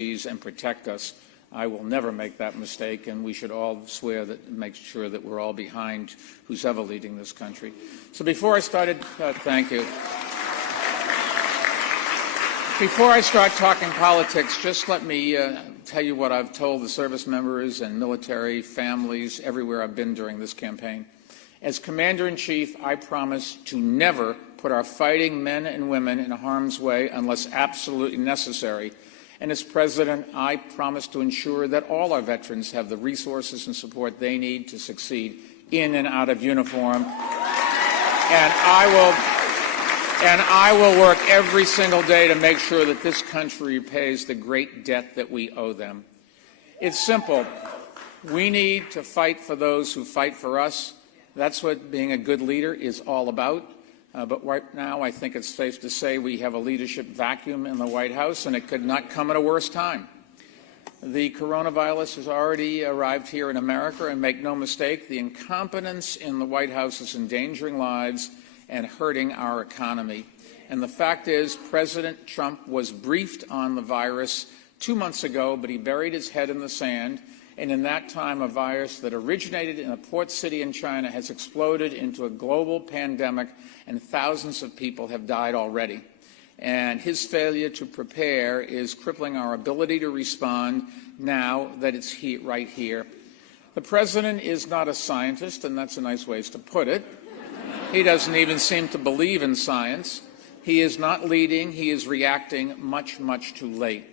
and protect us. I will never make that mistake, and we should all swear that make sure that we're all behind who's ever leading this country. So before I started, thank you. Before I start talking politics, just let me tell you what I've told the service members and military families everywhere I've been during this campaign. As Commander-in-Chief, I promise to never put our fighting men and women in harm's way unless absolutely necessary. And as President, I promise to ensure that all our veterans have the resources and support they need to succeed in and out of uniform. And I will work every single day to make sure that this country repays the great debt that we owe them. It's simple. We need to fight for those who fight for us. That's what being a good leader is all about. But right now, I think it's safe to say we have a leadership vacuum in the White House, and it could not come at a worse time. The coronavirus has already arrived here in America, and make no mistake, the incompetence in the White House is endangering lives and hurting our economy. And the fact is, President Trump was briefed on the virus 2 months ago, but he buried his head in the sand. And in that time, a virus that originated in a port city in China has exploded into a global pandemic, and thousands of people have died already. And his failure to prepare is crippling our ability to respond now that it's right here. The president is not a scientist, and that's a nice way to put it. He doesn't even seem to believe in science. He is not leading. He is reacting much, much too late.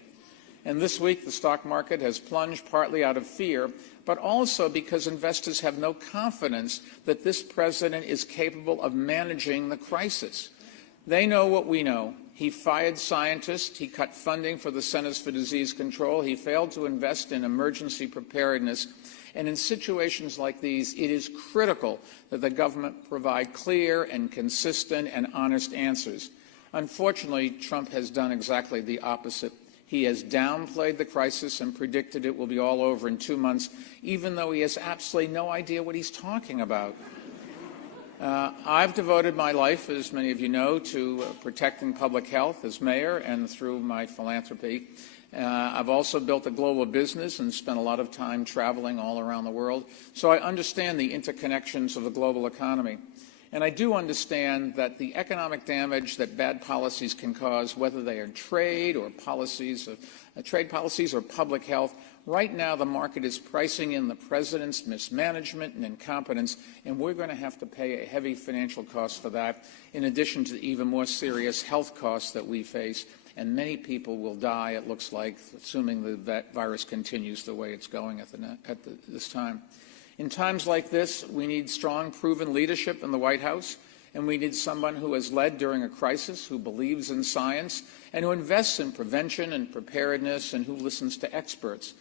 And this week, the stock market has plunged partly out of fear, but also because investors have no confidence that this president is capable of managing the crisis. They know what we know. He fired scientists. He cut funding for the Centers for Disease Control. He failed to invest in emergency preparedness. And in situations like these, it is critical that the government provide clear and consistent and honest answers. Unfortunately, Trump has done exactly the opposite. He has downplayed the crisis and predicted it will be all over in 2 months, even though he has absolutely no idea what he's talking about. I've devoted my life, as many of you know, to protecting public health as mayor and through my philanthropy. I've also built a global business and spent a lot of time traveling all around the world, so I understand the interconnections of the global economy. And I do understand that the economic damage that bad policies can cause, whether they are trade policies or public health, right now the market is pricing in the president's mismanagement and incompetence, and we're going to have to pay a heavy financial cost for that, in addition to the even more serious health costs that we face. And many people will die, it looks like, assuming that virus continues the way it's going at this time. In times like this, we need strong, proven leadership in the White House, and we need someone who has led during a crisis, who believes in science, and who invests in prevention and preparedness, and who listens to experts.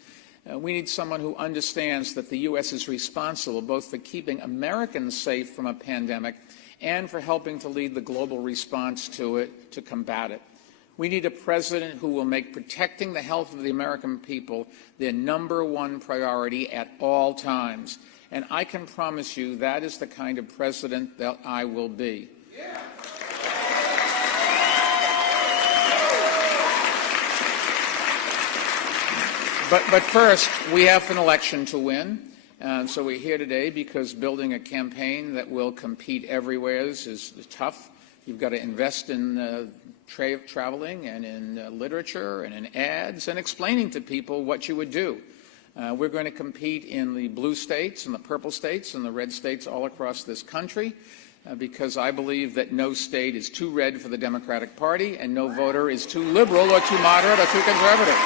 We need someone who understands that the U.S. is responsible both for keeping Americans safe from a pandemic and for helping to lead the global response to it, to combat it. We need a president who will make protecting the health of the American people their #1 priority at all times. And I can promise you that is the kind of president that I will be. Yeah. But first, we have an election to win. So we're here today because building a campaign that will compete everywhere is tough. You've got to invest in traveling and in literature and in ads and explaining to people what you would do. We're going to compete in the blue states and the purple states and the red states all across this country because I believe that no state is too red for the Democratic Party and no voter is too liberal or too moderate or too conservative.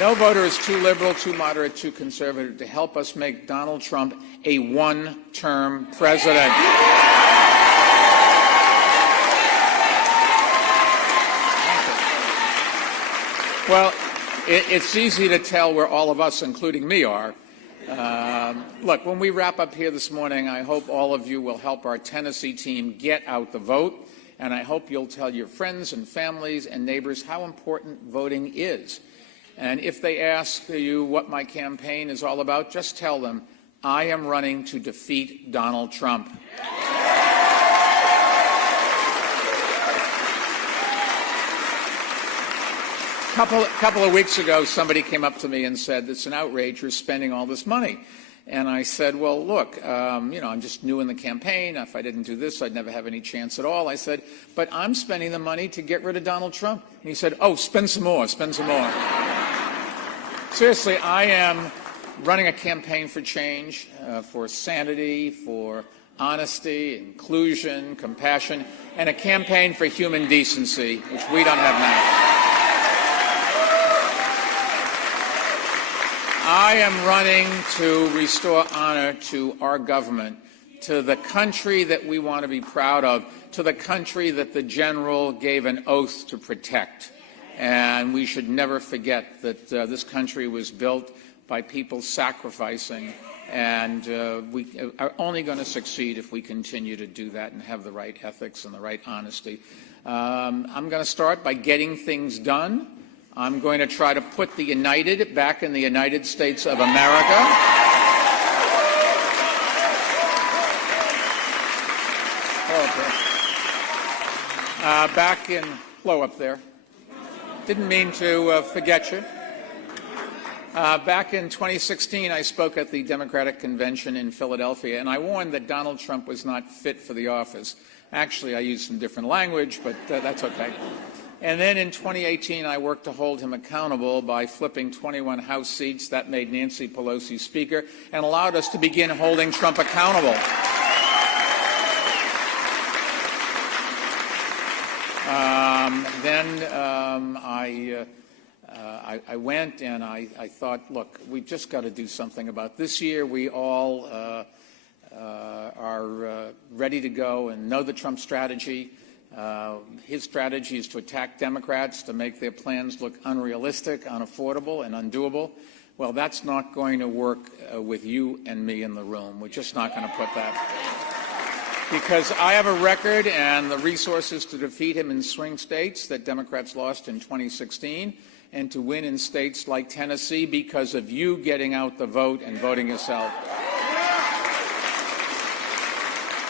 No voter is too liberal, too moderate, too conservative to help us make Donald Trump a one-term president. Well, it's easy to tell where all of us, including me, are. Look, when we wrap up here this morning, I hope all of you will help our Tennessee team get out the vote, and I hope you'll tell your friends and families and neighbors how important voting is. And if they ask you what my campaign is all about, just tell them, I am running to defeat Donald Trump. couple of weeks ago, somebody came up to me and said, "It's an outrage you're spending all this money." And I said, "Well, look, I'm just new in the campaign. If I didn't do this, I'd never have any chance at all." I said, "But I'm spending the money to get rid of Donald Trump." And he said, "Oh, spend some more, spend some more." Seriously, I am running a campaign for change, for sanity, for honesty, inclusion, compassion, and a campaign for human decency, which we don't have now. I am running to restore honor to our government, to the country that we want to be proud of, to the country that the general gave an oath to protect. And we should never forget that this country was built by people sacrificing, and we are only going to succeed if we continue to do that and have the right ethics and the right honesty. I'm going to start by getting things done. I'm going to try to put the United back in the United States of America. Back in, hello up there. Didn't mean to forget you. Back in 2016, I spoke at the Democratic Convention in Philadelphia, and I warned that Donald Trump was not fit for the office. Actually, I used some different language, but that's okay. And then in 2018, I worked to hold him accountable by flipping 21 House seats. That made Nancy Pelosi Speaker and allowed us to begin holding Trump accountable. I went and I thought, look, we've just got to do something about this year. We all are ready to go and know the Trump strategy. His strategy is to attack Democrats, to make their plans look unrealistic, unaffordable, and undoable. Well, that's not going to work with you and me in the room. We're just not going to put that. Because I have a record and the resources to defeat him in swing states that Democrats lost in 2016, and to win in states like Tennessee because of you getting out the vote and voting yourself.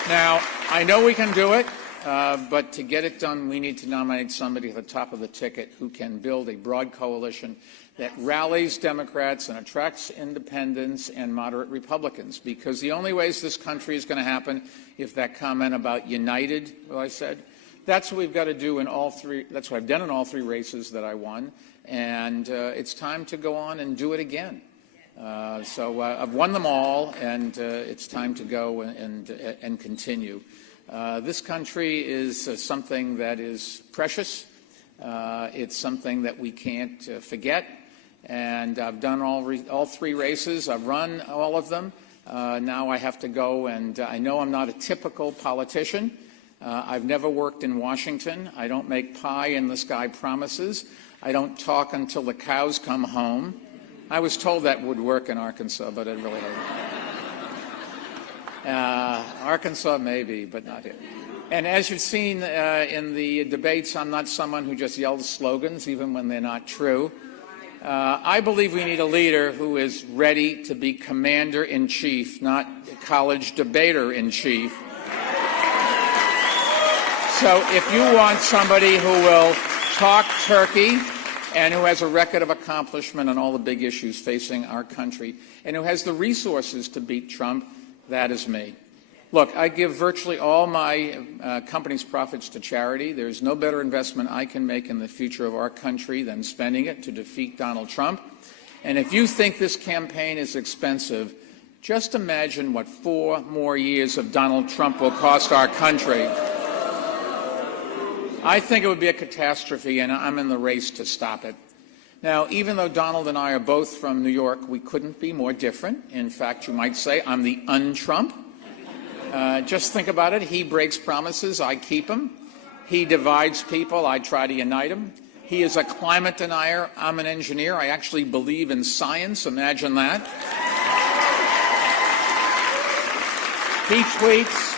Now, I know we can do it. But to get it done, we need to nominate somebody at the top of the ticket who can build a broad coalition that rallies Democrats and attracts independents and moderate Republicans. Because the only ways this country is going to happen, if that comment about united, well, I said, that's what we've got to do in all three. That's what I've done in all three races that I won. And it's time to go on and do it again. So I've won them all, and it's time to go and continue. This country is something that is precious. It's something that we can't forget. And I've done all three races. I've run all of them. Now I have to go, and I know I'm not a typical politician. I've never worked in Washington. I don't make pie-in-the-sky promises. I don't talk until the cows come home. I was told that would work in Arkansas, but it really doesn't. Arkansas maybe, but not here. And as you've seen in the debates, I'm not someone who just yells slogans, even when they're not true. I believe we need a leader who is ready to be commander-in-chief, not college debater-in-chief. So if you want somebody who will talk turkey and who has a record of accomplishment on all the big issues facing our country and who has the resources to beat Trump, that is me. Look, I give virtually all my company's profits to charity. There's no better investment I can make in the future of our country than spending it to defeat Donald Trump. And if you think this campaign is expensive, just imagine what 4 more years of Donald Trump will cost our country. I think it would be a catastrophe, and I'm in the race to stop it. Now, even though Donald and I are both from New York, we couldn't be more different. In fact, you might say I'm the un-Trump. Just think about it. He breaks promises. I keep them. He divides people. I try to unite them. He is a climate denier. I'm an engineer. I actually believe in science. Imagine that. He tweets.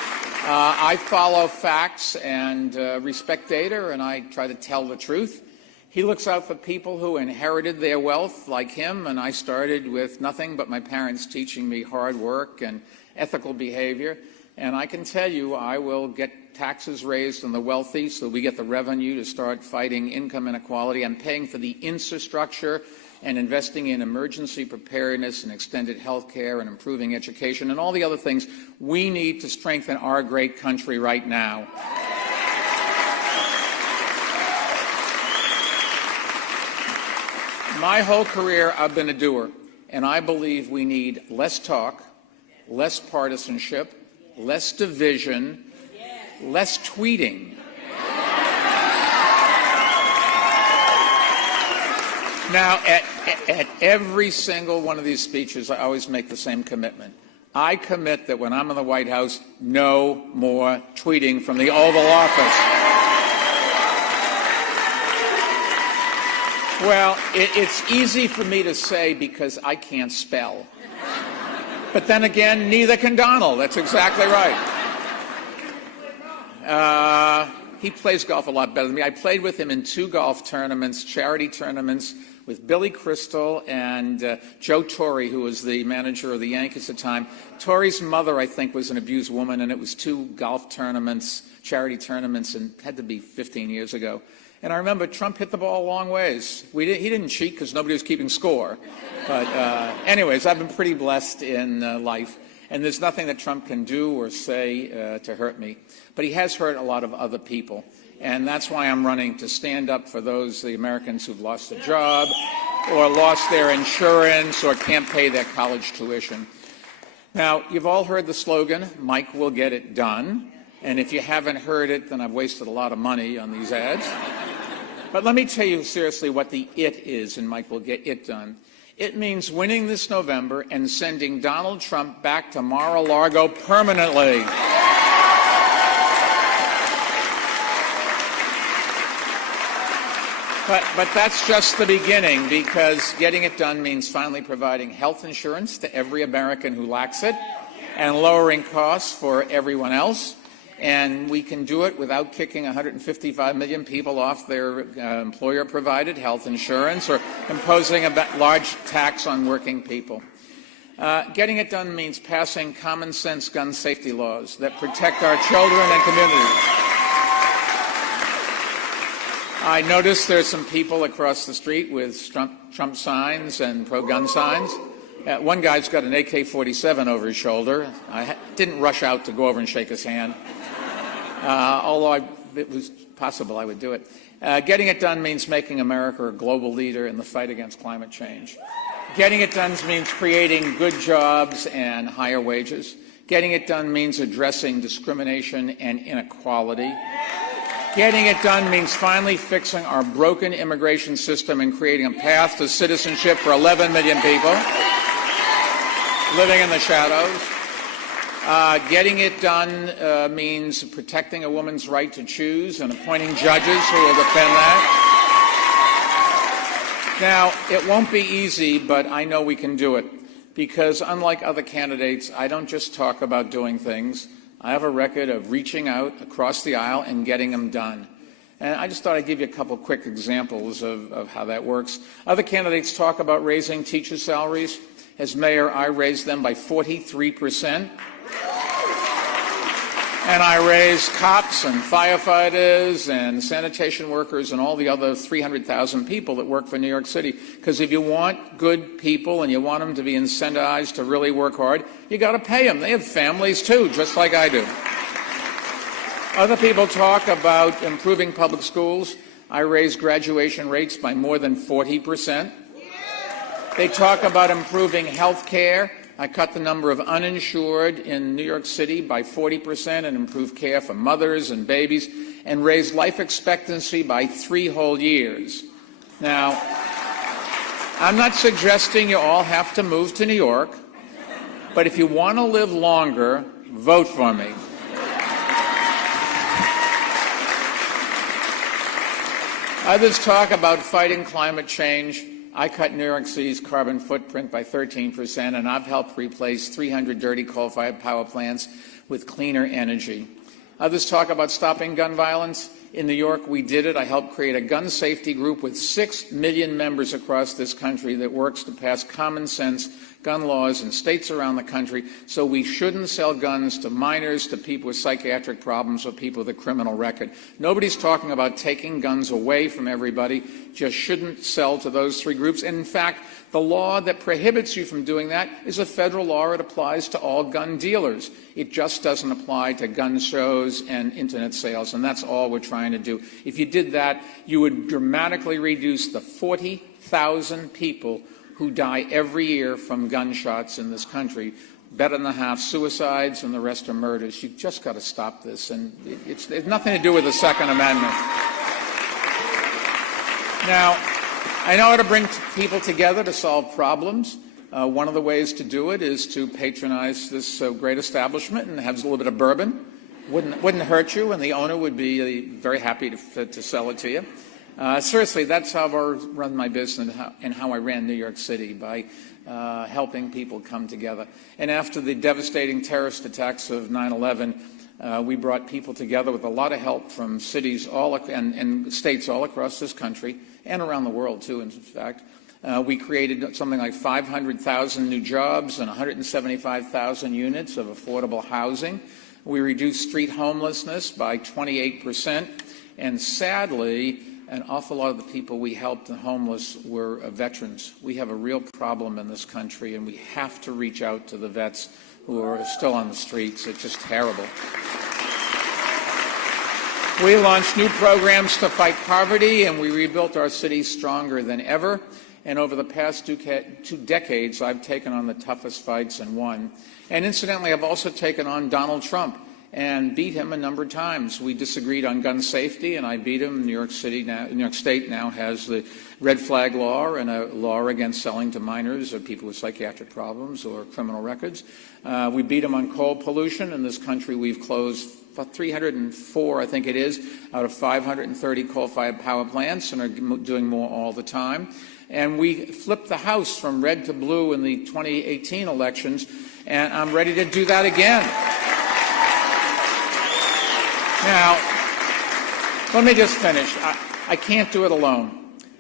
I follow facts and respect data, and I try to tell the truth. He looks out for people who inherited their wealth like him, and I started with nothing but my parents teaching me hard work and ethical behavior. And I can tell you I will get taxes raised on the wealthy so we get the revenue to start fighting income inequality. I'm paying for the infrastructure and investing in emergency preparedness and extended health care and improving education and all the other things we need to strengthen our great country right now. My whole career, I've been a doer, and I believe we need less talk, less partisanship, less division, less tweeting. Now, at every single one of these speeches, I always make the same commitment. I commit that when I'm in the White House, no more tweeting from the Oval Office. Well, it's easy for me to say because I can't spell. But then again, neither can Donald. That's exactly right. He plays golf a lot better than me. I played with him in 2 golf tournaments, charity tournaments, with Billy Crystal and Joe Torre, who was the manager of the Yankees at the time. Torre's mother, I think, was an abused woman, and it was 2 golf tournaments, charity tournaments, and had to be 15 years ago. And I remember Trump hit the ball a long ways. He didn't cheat because nobody was keeping score. But anyways, I've been pretty blessed in life. And there's nothing that Trump can do or say to hurt me. But he has hurt a lot of other people. And that's why I'm running to stand up for the Americans who've lost a job or lost their insurance or can't pay their college tuition. Now, you've all heard the slogan, Mike will get it done. And if you haven't heard it, then I've wasted a lot of money on these ads. But let me tell you seriously what the it is in Mike will get it done. It means winning this November and sending Donald Trump back to Mar-a-Lago permanently. But that's just the beginning, because getting it done means finally providing health insurance to every American who lacks it and lowering costs for everyone else. And we can do it without kicking 155 million people off their employer-provided health insurance or imposing a large tax on working people. Getting it done means passing common-sense gun safety laws that protect our children and communities. I noticed there's some people across the street with Trump signs and pro-gun signs. One guy's got an AK-47 over his shoulder. I didn't rush out to go over and shake his hand. Although if it was possible, I would do it. Getting it done means making America a global leader in the fight against climate change. Getting it done means creating good jobs and higher wages. Getting it done means addressing discrimination and inequality. Getting it done means finally fixing our broken immigration system and creating a path to citizenship for 11 million people living in the shadows. Getting it done means protecting a woman's right to choose and appointing judges who will defend that. Now, it won't be easy, but I know we can do it, because unlike other candidates, I don't just talk about doing things. I have a record of reaching out across the aisle and getting them done. And I just thought I'd give you a couple quick examples of how that works. Other candidates talk about raising teacher salaries. As mayor, I raised them by 43%. And I raised cops and firefighters and sanitation workers and all the other 300,000 people that work for New York City. Because if you want good people and you want them to be incentivized to really work hard, you got to pay them. They have families too, just like I do. Other people talk about improving public schools. I raised graduation rates by more than 40%. They talk about improving health care. I cut the number of uninsured in New York City by 40% and improved care for mothers and babies and raised life expectancy by 3 whole years. Now, I'm not suggesting you all have to move to New York, but if you want to live longer, vote for me. Others talk about fighting climate change. I cut New York City's carbon footprint by 13%, and I've helped replace 300 dirty coal-fired power plants with cleaner energy. Others talk about stopping gun violence. In New York, we did it. I helped create a gun safety group with 6 million members across this country that works to pass common-sense gun laws in states around the country, so we shouldn't sell guns to minors, to people with psychiatric problems, or people with a criminal record. Nobody's talking about taking guns away from everybody, just shouldn't sell to those three groups. And in fact, the law that prohibits you from doing that is a federal law. It applies to all gun dealers. It just doesn't apply to gun shows and internet sales, and that's all we're trying to do. If you did that, you would dramatically reduce the 40,000 people who die every year from gunshots in this country. Better than half suicides, and the rest are murders. You've just got to stop this, and it's nothing to do with the Second Amendment. Now, I know how to bring people together to solve problems. One of the ways to do it is to patronize this great establishment and have a little bit of bourbon. Wouldn't hurt you, and the owner would be very happy to sell it to you. Seriously, that's how I run my business and how I ran New York City, by helping people come together. And after the devastating terrorist attacks of 9/11, we brought people together with a lot of help from cities and states all across this country and around the world, too, in fact. We created something like 500,000 new jobs and 175,000 units of affordable housing. We reduced street homelessness by 28%. And sadly, an awful lot of the people we helped, the homeless, were veterans. We have a real problem in this country, and we have to reach out to the vets who are still on the streets. It's just terrible. We launched new programs to fight poverty, and we rebuilt our city stronger than ever. And over the past two decades, I've taken on the toughest fights and won. And incidentally, I've also taken on Donald Trump and beat him a number of times. We disagreed on gun safety, and I beat him. New York State now has the red flag law and a law against selling to minors or people with psychiatric problems or criminal records. We beat him on coal pollution. In this country, we've closed 304, I think it is, out of 530 coal-fired power plants, and are doing more all the time. And we flipped the House from red to blue in the 2018 elections, and I'm ready to do that again. Now, let me just finish. I can't do it alone.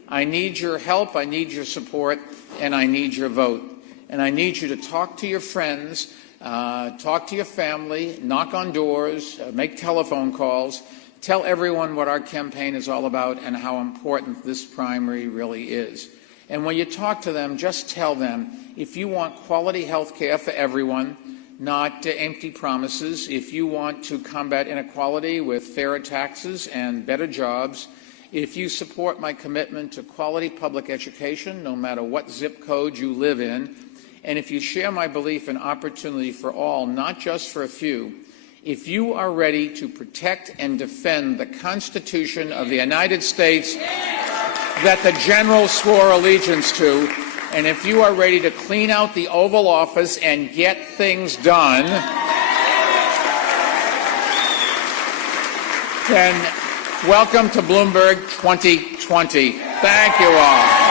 I need your help, I need your support, and I need your vote. And I need you to talk to your friends, talk to your family, knock on doors, make telephone calls, tell everyone what our campaign is all about and how important this primary really is. And when you talk to them, just tell them, if you want quality health care for everyone, not empty promises, if you want to combat inequality with fairer taxes and better jobs, if you support my commitment to quality public education, no matter what zip code you live in, and if you share my belief in opportunity for all, not just for a few, if you are ready to protect and defend the Constitution of the United States that the generals swore allegiance to, and if you are ready to clean out the Oval Office and get things done, then welcome to Bloomberg 2020. Thank you all.